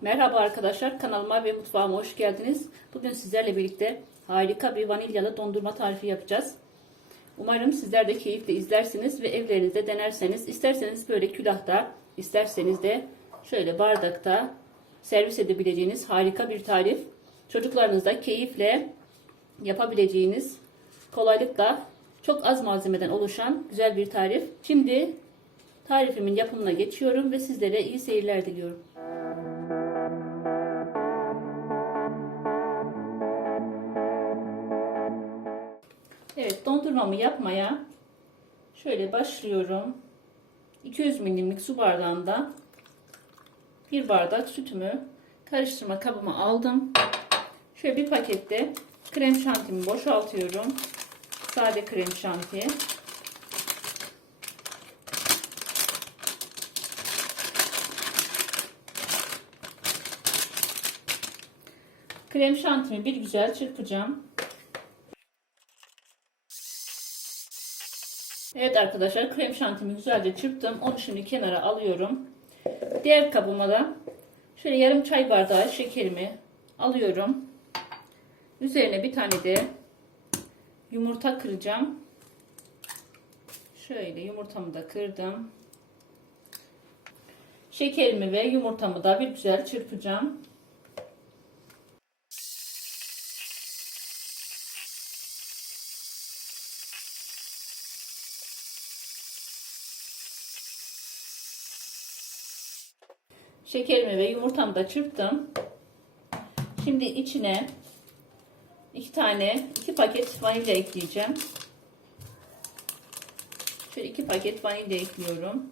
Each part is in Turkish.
Merhaba arkadaşlar kanalıma ve mutfağıma hoş geldiniz. Bugün sizlerle birlikte harika bir vanilyalı dondurma tarifi yapacağız. Umarım sizler de keyifle izlersiniz ve evlerinizde denerseniz isterseniz böyle külahta isterseniz de şöyle bardakta servis edebileceğiniz harika bir tarif. Çocuklarınızda keyifle yapabileceğiniz kolaylıkla çok az malzemeden oluşan güzel bir tarif. Şimdi tarifimin yapımına geçiyorum ve sizlere iyi seyirler diliyorum. Dondurmamı yapmaya şöyle başlıyorum. 200 milimlik su bardağında bir bardak sütümü karıştırma kabıma aldım. Şöyle bir pakette krem şantimi boşaltıyorum. Sade krem şanti. Krem şantimi bir güzel çırpacağım. Evet arkadaşlar krem şantimi güzelce çırptım. Onu şimdi kenara alıyorum. Diğer kabıma da şöyle yarım çay bardağı şekerimi alıyorum. Üzerine bir tane de yumurta kıracağım. Şöyle yumurtamı da kırdım. Şekerimi ve yumurtamı da bir güzel çırpacağım. Şekerimi ve yumurtamı da çırptım. Şimdi içine iki tane iki paket vanilya ekleyeceğim. Şöyle iki paket vanilya ekliyorum.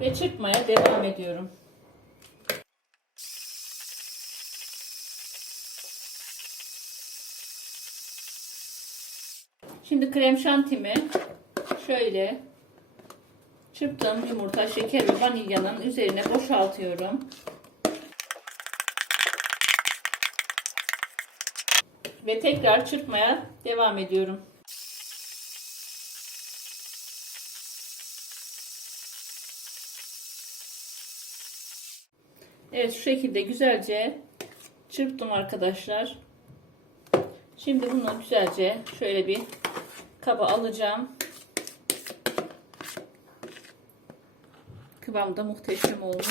Ve çırpmaya devam ediyorum. Şimdi krem şantimi şöyle çırptığım yumurta, şeker ve vanilyanın üzerine boşaltıyorum. Ve tekrar çırpmaya devam ediyorum. Evet şu şekilde güzelce çırptım arkadaşlar. Şimdi bunu güzelce şöyle bir kaba alacağım. Kıvamı muhteşem olmuş.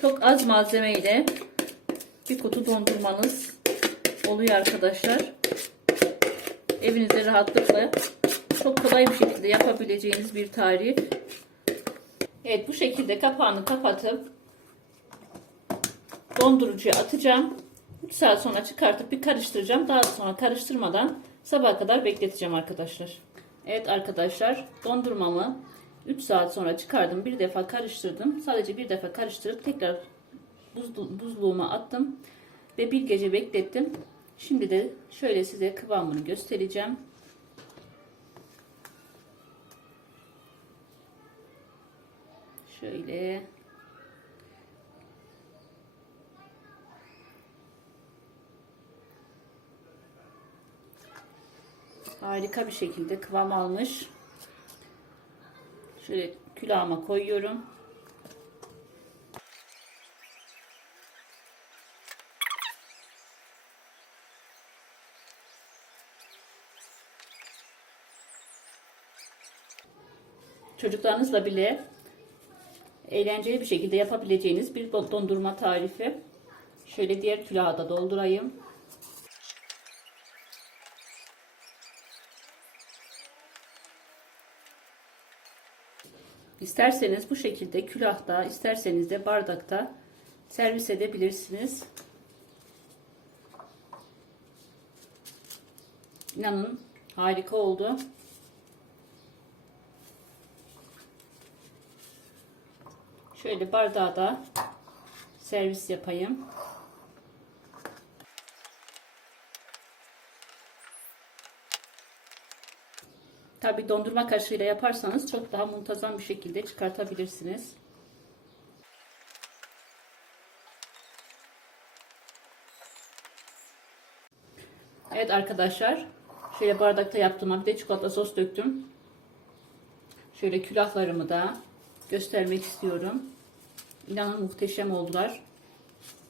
Çok az malzemeyle bir kutu dondurmanız oluyor arkadaşlar. Evinizde rahatlıkla çok kolay bir şekilde yapabileceğiniz bir tarif. Evet bu şekilde kapağını kapatıp dondurucuya atacağım. 3 saat sonra çıkartıp bir karıştıracağım. Daha sonra karıştırmadan sabaha kadar bekleteceğim arkadaşlar. Evet arkadaşlar dondurmamı 3 saat sonra çıkardım. Bir defa karıştırdım. Sadece bir defa karıştırıp tekrar buzlu, buzluğuma attım. Ve bir gece beklettim. Şimdi de şöyle size kıvamını göstereceğim. Şöyle harika bir şekilde kıvam almış. Şöyle külahıma koyuyorum. Çocuklarınızla bile eğlenceli bir şekilde yapabileceğiniz bir dondurma tarifi. Şöyle diğer külaha da doldurayım. İsterseniz bu şekilde külahta, isterseniz de bardakta servis edebilirsiniz. İnanın harika oldu. Şöyle bardağa da servis yapayım. Tabi dondurma kaşığıyla yaparsanız çok daha muntazam bir şekilde çıkartabilirsiniz. Evet arkadaşlar. Şöyle bardakta yaptığıma bir de çikolata sos döktüm. Şöyle külahlarımı da göstermek istiyorum. İnanın muhteşem oldular.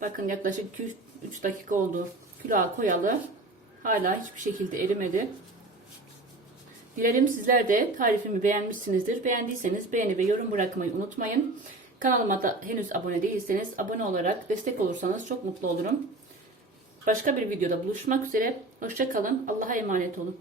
Bakın yaklaşık 2-3 dakika oldu. Külaha koyalı. Hala hiçbir şekilde erimedi. Dilerim sizler de tarifimi beğenmişsinizdir. Beğendiyseniz beğeni ve yorum bırakmayı unutmayın. Kanalıma da henüz abone değilseniz abone olarak destek olursanız çok mutlu olurum. Başka bir videoda buluşmak üzere. Hoşça kalın. Allah'a emanet olun.